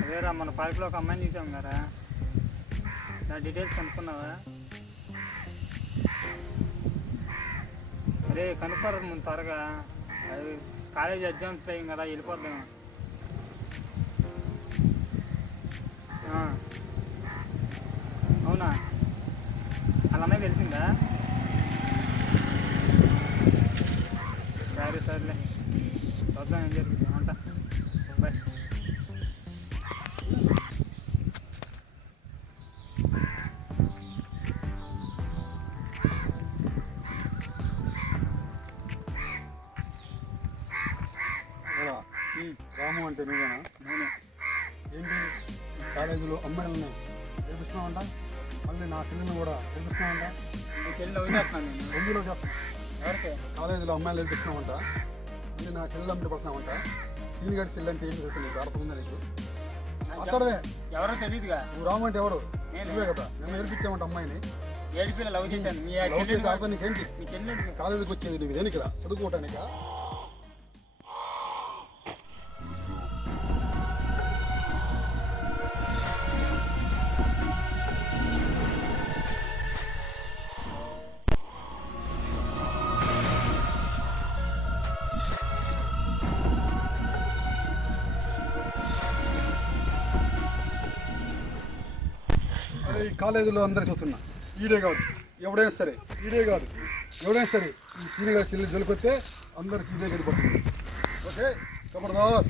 అదేరా మన పార్క్లో ఒక అమ్మాయిని చూసాం కదా, నా డీటెయిల్స్ కనుక్కున్నావా? అరే కనుక్కోరు ముందు త్వరగా, అది కాలేజ్ ఎగ్జామ్స్ టైం కదా, వెళ్ళిపోద్దాం. అవునా? వాళ్ళ అమ్మాయి తెలిసిందా? సరే సరేలే, చూద్దాం ఏం జరుగుతుంది. ఉంటా, బాయ్. రాము అంటే నువ్వేనా? నేనే. ఏంటి కాలేజీలో అమ్మాయిలను నేర్పిస్తున్నావంట, మళ్ళీ నా చెల్లెలను కూడా నేర్పిస్తున్నావంట. మీ చెల్లి లవ్ చేస్తున్నాను నేను. ఎందులో చేస్తున్నా? ఎవరికి? కాలేజీలో అమ్మాయిలు నేర్పిస్తున్నావంట, మళ్ళీ నా చెల్లెలు అమ్మడి పడుతున్నావంట. సీని గారి చెల్లి అంటే ఏంటి తెలుసు? నీకు అర్థం ఉందా? నీకు మాట్లాడవే. ఎవరో తెలియదుగా. నువ్వు రాము అంటే ఎవడు? నువ్వే కదా. నేను నేర్పించామంట అమ్మాయిని. ఏడిపిల్ల లవ్ చేశాను. మీ నీకేంటి? మీ చెల్లి కాలేజీకి వచ్చేది నువ్వు దేనికి రా? చదువుకోవటానికా? ఈ కాలేజీలో అందరూ చూస్తున్నా, ఈడే కాదు ఎవడైనా సరే, ఈడే కాదు ఎవడైనా సరే, ఈ సీని గారి చెల్లి జొలికొస్తే అందరికి ఇదే గడిపడుతుంది. ఓకే, కబర్దార్.